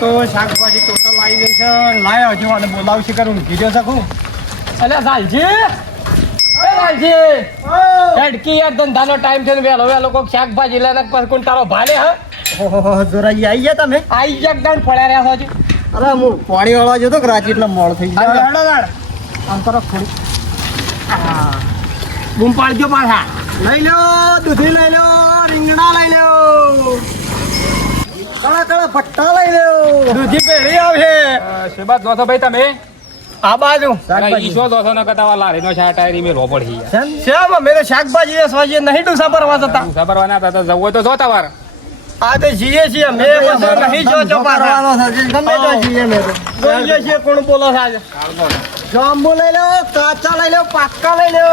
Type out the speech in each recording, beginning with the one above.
તો શાકભાજી ટોટલ આવી ગઈ છે. લાય હજુ મને બોલાવશે કરું કીધો શકું. અલ્યા લાલજી હેડકી યાર ધંધાનો ટાઈમ છે ને વહેલો કોક શાકભાજી લઈને પછી કોણ તારો ભાલે હા ઓહો જોરાજી આવી ગયા તમે? આઈ જગદાન પડ્યા રહ્યા છો. અરે હું પાણી વાળવા જતો કે રાત એટલા મોડ થઈ હેડો ગયા. હેડો આમ કરો થોડી બૂમ પાડજો પાછા. લઈ લો, દૂધી લઈ લો, રીંગણા લઈ લો, કળા કળા ભટ્ટા લઈ લો. દૂધી પેઢી આવશે. શેબાદ દોસો ભાઈ તમે આ બાજુ શાકભાજી. ઈસો દોસો ન કરતા લારીનો છે ટાયરી મે રોપડ હી શેમ? શ્યામ અમે તો શાકભાજી વેચવા જઈએ નહીં ડૂસા ભરવા જતા. સબરવાના હતા તો જવો તો જો તમારે આ તો જીએ છીએ અમે પછી નહીં જો પાછા કરવાનો છે, ગમે તો છીએ મેં તો. જોઈએ છીએ કોણ બોલો છે આજે. જાંબુ લઈ લો, કાચા લઈ લો, પાક્કા લઈ લો.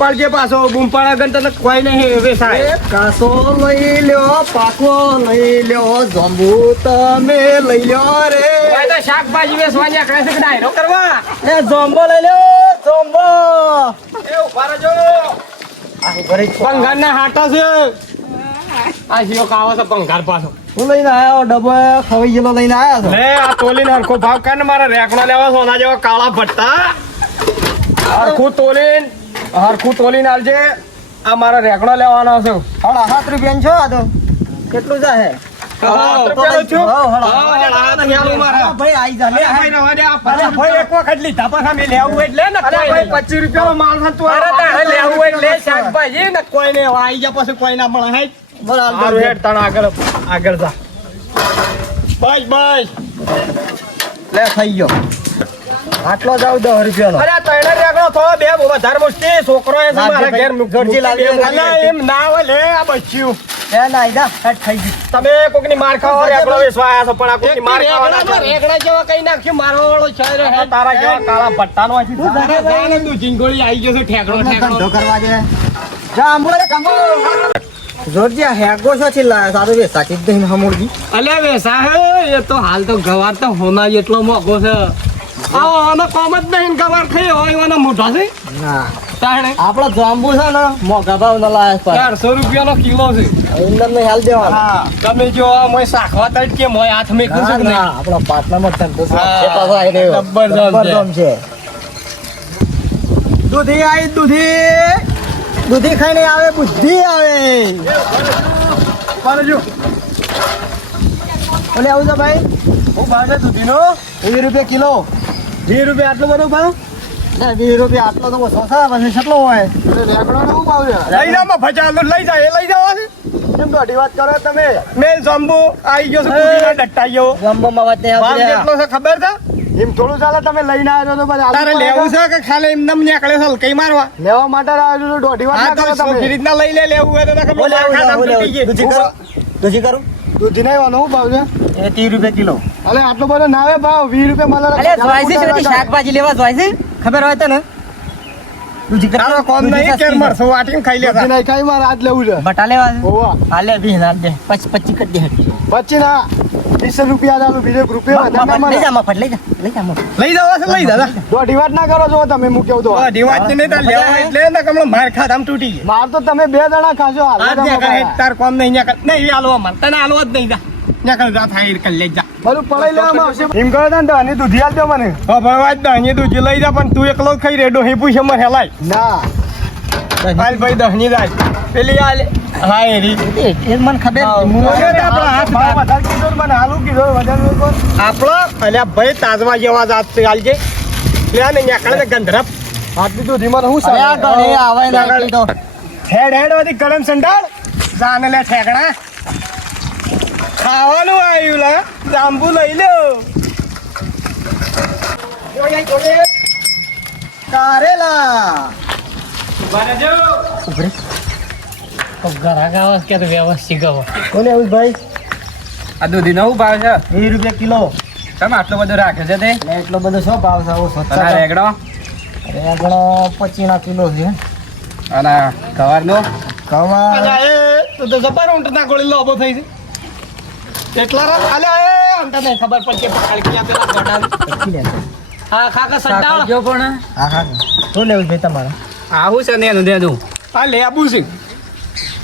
પાડજે પાછો બૂમ પાડા ગણ તને કોઈ નહીં વેસાય. એ કાસો લઈ લો, પાકો લઈ લો, જાંબુ તમે લઈ લો રે. કોઈ તો શાકભાજી વેચવાની આકડે છે કે ડાયરો કરવા. એ જાંબો લઈ લો, જાંબો. એ ઉભા રહેજો. આ ઘરે ભંગારના હાટા છે. આ જીઓ કાવો છે ભંગાર પાછો. હું લઈને આવ્યો ડબ્બો ખવાઈ ગયેલો લઈને આવ્યા છો. લે આ તોલીને હરખો ભાવ કર ને મારા રેકડો લેવા સોના જેવા કાળા ભટ્ટા. હરખું તોલીને આલજે. આ મારા રેકડો લેવાનો છે. 7.5 રૂપિયા છો આ તો. કેટલું જાહે? રૂપિયાનું છું. હા, હા. ભાઈ આઈ જા લે. ભાઈ એક વખત લીધા પછી અમે લેવું એટલે ને કોઈ નહીં. 25 રૂપિયાનો માલ છે તું અરે તારે લેવું એટલે શાકભાજી ને કોઈ ને આઈ જા પછી કોઈ ના મળે હે. બરાબર. હેડ તણ આગળ જા. બસ લે થઈ ગયો. આટલો જાવ 10 રૂપિયાનો. અરે તણે રેગડો થો બે વધારે મુશ્કેલ છોકરો એ મારા ઘેર ઘરજી લાવી દે. અલા એમ ના હોય લે આ બચ્યું. એ ના ઈદા હટ થઈ ગઈ. તમે કોકની માર ખાવા રેગડો વેચવા આયા છો પણ આ કોકની માર ખાવા રેગડા જેવા કઈ નાખ્યું મારવા વાળો છે રે હે તારા જેવા કાળા ભટ્ટાનો આથી તું જીંગોળી આવી ગયો છે ઠેકડો ધંધો કરવા દે. જા આંબોલે કાંબો. જોરજી આ હેગો છો છે સારું વે સાચી જ નહીં હમુરજી. અલ્યા વેસા હે એ તો હાલ તો ગવાર તો હોના જેટલો મોઘો છે. આવો આનો કોમ જ નહીં ગવાર ખાઈ હોય એનો મોઢો છે ના તાણે આપણો જાંબુ છે ને મોઘા ભાવ ન લાય પર 400 રૂપિયાનો કિલો છે. અંદર ને હાલ દેવાનો. હા તમે જો મોય શાખવા તડ કે મોય હાથ મેં ના, કુછ ના, આપણો પાટલામાં ધંધો છે. હા. એ પાછો આઈ રહ્યો. જબરદસ્ત છે. જબરદસ્ત છે. દૂધી આવી દૂધી ખાઈને આવે બુદ્ધિ આવે. પાડજો ઓલે આવું છે ભાઈ હું ભાવ છે દૂધીનો 20 રૂપિયા કિલો. 20 રૂપિયા આટલો બધો ભાવ ના 20 રૂપિયા આટલો તો ઓછો છે પછી કેટલો હોય? રેકડોનો શું ભાવ છે? લઈ જાવ ભચાલો લઈ જાવ એ લઈ જાવ કેમ તો અઢી વાત કરો તમે? મેલ જંબુ આવી ગયો છે કુકીના ડટ્ટા ગયો જાંબુમાં વાત નહીં ભાવ આવતી. કેટલો છે ખબર છે એમ થોડું ચાલે તમે લઈને આવ્યો તો પછી તારે લેવું છે કે ખાલી એમ નમ નીકળે છે કઈ મારવા લેવા માટે આવ્યો તો દોઢી વાત હા ના તો કરો સોખી તમે. રીતના લઈ લે લેવું હોય તો નકર ઓલે આવું ખાધા છે, ઓલે તૂટી ગઈ. દૂધી કરો. દૂધી કરું. દૂધી નહીં વાનો શું ભાવ છે? એ 30 રૂપિયા કિલો. અલે આટલો બધો ના આવે ભાવ 20 રૂપિયા મળે. શાકભાજી લેવા જોઈ છે ખબર હોય તો ને તારો કોમ નહીં કે મરસો વાટીને ખાઈ લે દૂધી નહીં ખાઈ મારે આજ લેવું છે. બટા લેવા છે હોવા. હાલે 20 ના દે 25 કરી દે પછી ના 20 રૂપિયા આલું બીજો રૂપિયા વધારે ના મળે. લઈ જા મફત લઈ જા મફત. લઈ જાવ છે લઈ જા દોઢી વાત ના કરો છો તમે મૂક્યો તો. ઢીવાત નહીં તાર લેવા એટલે ને કમળો માર ખાધા આમ તૂટી ગઈ માર તો તમે 2 જણા ખાશો હાલ આ દે કરે તાર કોમ નહીં ન્યા નહીં આલવા માર તને આલવા જ નહીં જા ન્યા કર જા થાય કર લઈ જા બધું પડાઈ લેવામાં આવશે. એમ કરો ને તો આની દૂધી આલ દો મને. હા ભરવા જ દહની તું લઈ જા પણ તું એકલો જ ખાઈ રેડો હે પૂછે મને હેલાય ના હાલ ભાઈ દહની જાય પેલી હાલ હા એ રી એ મને ખબર વધારે કીધું ને મને હાલું કીધું વધારે કોણ? આપણો અલ્યા ભાઈ તાજવા જેવા જાત છે હાલ જે લે ને ન્યા ને ગંધરપ આટલી દૂધી માં હું અરે આ સારું. ગણે આવે ને તો હેડ હેડ વધી ગરમ સંડાળ જાને લે ઠેકડા ખાવાનું આવ્યું લા જાંબુ લઈ લો કારેલા ઘરા ગાવ કે તો વ્યવસ્થિત ગાવ કોને આવું ભાઈ? આ દૂધી નો ભાવ છે 20 રૂપિયા કિલો. તમે આટલો બધો રાખે છે તે ને એટલો બધો શું ભાવ છે? આવો અને આ સસ્તા રેગડો રેગણો 25 ના કિલો છે. અને ગવારનો કવા અલ્યા એ તું તો જબર ઊંટના ગોળી લોબો થઈ છે એટલા રાત અલ્યા એ અંત નહીં ખબર પડશે પકડકી પેલા ગોડા હા ખાકા સંડાળ જો પણ હા હા શું લેવું ભાઈ તમારે? આવું છે ને એનું દેનું આ લેબુ છે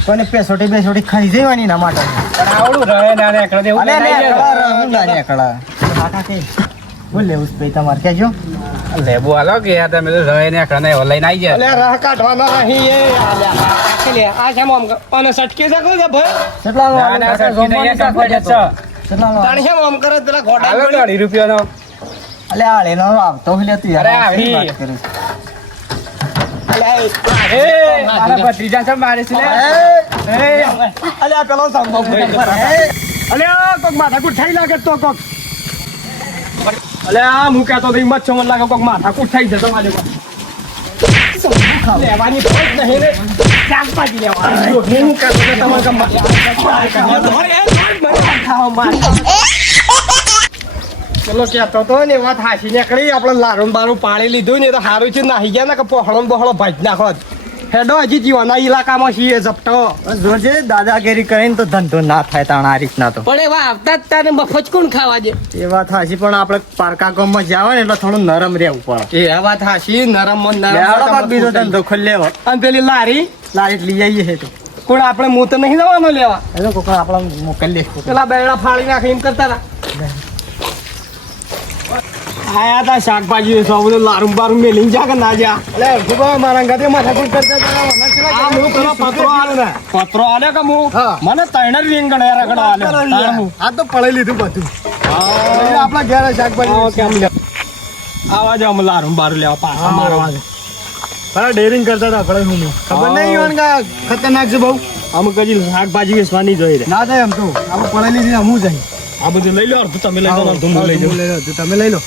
કોને પેસોટી ખાઈ જવાની ના માટે પણ આવડું રહે ના નેકળે એવું અલે લઈને આઈ નેકળા જાય. રહું ના નેકળા. કાકા કે હું લેવું છે ભાઈ તમારે કહેજો. લેબુ હાલો કે યાર તમે તો રહે નેકળે ને લઈને આવી જાય. અલે રાહ કાઢવાના નહીં એ આલ્યા. લે આ કેમ આમ અને સટકી શકો છે ભાઈ કેટલાનો ના ના સરખી નહીં કાઢવા દે છે. કેટલાનો તાણ કેમ આમ કરે પેલા ઘોડા હાલો તો 2.5 રૂપિયાનો. અલે આ લેનો આવતો હોય લે તું યાર. અરે આવી. વાત કરું. એ મારા ભત્રીજા છે મારે છે લે. અલે આ પેલો સંભવ ભાઈ અલે આ કોક માથાકૂટ થઈ લાગે તો કોક અલે આ હું કહેતો તો મચ્છો મને લાગે કોક માથાકૂટ થઈ જતો મારે લેવાની તો જ નહીં રે શાકભાજી લેવાની હું કહેતો તો તમારે ચલો કહેતો તો ને વાત હાસી નીકળી આપણે લારું બારું પાણી લીધું ને તો સારું છે નાહી ગયા ને કે પહોળો બહોળો ભાજી નાખો હેડો હજી જીવાના ઇલાકામાં છીએ ઝપટો જોજે દાદાગીરી કરીને તો ધંધો ના થાય તાણ આ રીતના તો. પણ એવા આવતા જ તારે મફત કોણ ખાવા દે એ વાત હાચી પણ આપણે પારકા ગામમાં જાવ ને એટલે થોડું નરમ રહેવું પડે. એ આ વાત હાસી નરમ લેવાડો કાંક બીજો ધંધો ખોલી લેવો. અને પેલી લારી લાઈટ લઈ આવીએ છે તો કોણ આપણે મું તો નહીં જવાનો લેવા એ તો કોક આપણે મોકલી દે. પેલા બેડા ફાડી નાખી એમ કરતા હતા આયા તા શાકભાજી સૌ બધું લારું બારું મેલીને જા કે ના જા એટલે અડધું મારા ગાતે માથાકૂટ કરતા હું પેલો પત્રો આલ્યો ને પત્રો આલ્યો કે હું મને ત્રણ રીંગણ રગડો આલ્યો આ તો પડી લીધું બધું. આપણા ઘેર શાકભાજી કેમ લે આવા જ અમે લારું બારું લેવા પાછા મારવા છે બરા ડેરિંગ કરતા હતા આપણે હું ખબર નહીં ઈવન કા ખતરનાક છે બહુ. અમુક હજી શાકભાજી વેચવાની જોઈ રે ના થાય એમ તો આપણે પડેલી છે હું જાય. આ બધું લઈ લો અડધું તમે લઈ લો અડધું હું લઈ જાઉં તમે લઈ લો.